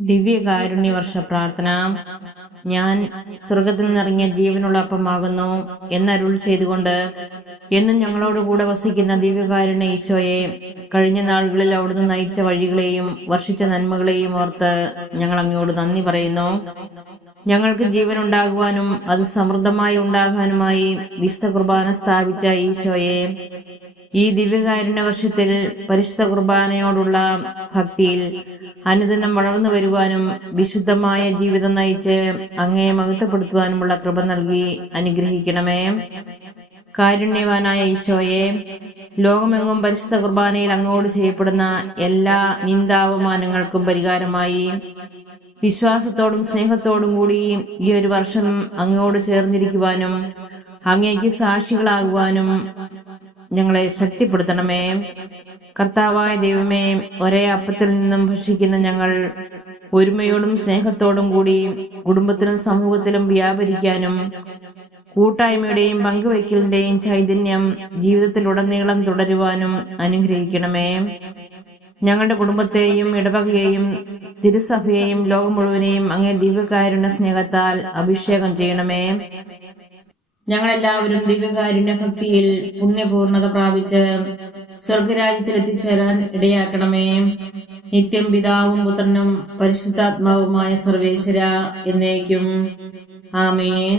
ദിവ്യകാരുണ്യ വർഷ പ്രാർത്ഥന ഞാൻ സ്വർഗത്തിൽ നിന്നിറങ്ങിയ ജീവനുള്ള അപ്പമാകുന്നു എന്നരുൾ ചെയ്തുകൊണ്ട് എന്നും ഞങ്ങളോട് കൂടെ വസിക്കുന്ന ദിവ്യകാരുണ്യ ഈശോയെ കഴിഞ്ഞ നാളുകളിൽ അവിടുന്ന് നയിച്ച വഴികളെയും വർഷിച്ച നന്മകളെയും ഓർത്ത് ഞങ്ങൾ അങ്ങയോട് നന്ദി പറയുന്നു. ഞങ്ങൾക്ക് ജീവൻ ഉണ്ടാകുവാനും അത് സമൃദ്ധമായി ഉണ്ടാകാനുമായി വിശുദ്ധ കുർബാന സ്ഥാപിച്ച ഈശോയെ ഈ ദിവ്യകാരുണ്യ വർഷത്തിൽ പരിശുദ്ധ കുർബാനയോടുള്ള ഭക്തിയിൽ അനുദിനം വളർന്നു വരുവാനും വിശുദ്ധമായ ജീവിതം നയിച്ച് അങ്ങയെ മഹത്വപ്പെടുത്തുവാനുമുള്ള കൃപ നൽകി അനുഗ്രഹിക്കണമേ. കാരുണ്യവാനായ ഈശോയെ ലോകമെങ്ങും പരിശുദ്ധ കുർബാനയിൽ അങ്ങോട് ചെയ്യപ്പെടുന്ന എല്ലാ നിന്ദാവമാനങ്ങൾക്കും പരിഹാരമായി. വിശ്വാസത്തോടും സ്നേഹത്തോടും കൂടി ഈ ഒരു വർഷം അങ്ങോട് ചേർന്നിരിക്കുവാനും അങ്ങേക്ക് സാക്ഷികളാകുവാനും ഞങ്ങളെ ശക്തിപ്പെടുത്തണമേ. കർത്താവായ ദൈവമേ ഒരേ അപ്പത്തിൽ നിന്നും ഭക്ഷിക്കുന്ന ഞങ്ങൾ ഒരുമയോടും സ്നേഹത്തോടും കൂടി കുടുംബത്തിലും സമൂഹത്തിലും വ്യാപരിക്കാനും കൂട്ടായ്മയുടെയും പങ്കുവയ്ക്കലിന്റെയും ചൈതന്യം ജീവിതത്തിലുടനീളം തുടരുവാനും അനുഗ്രഹിക്കണമേ. ഞങ്ങളുടെ കുടുംബത്തെയും ഇടവകയെയും തിരുസഭയെയും ലോകം മുഴുവനെയും അങ്ങേ ദിവ്യകാരുണ്യ സ്നേഹത്താൽ അഭിഷേകം ചെയ്യണമേ. ഞങ്ങളെല്ലാവരും ദിവ്യകാരുണ്യ ഭക്തിയിൽ പുണ്യപൂർണത പ്രാപിച്ച് സ്വർഗരാജ്യത്തിൽ എത്തിച്ചേരാൻ ഇടയാക്കണമേ. നിത്യം പിതാവും പുത്രനും പരിശുദ്ധാത്മാവുമായ സർവേശ്വര എന്നേക്കും. ആമേൻ.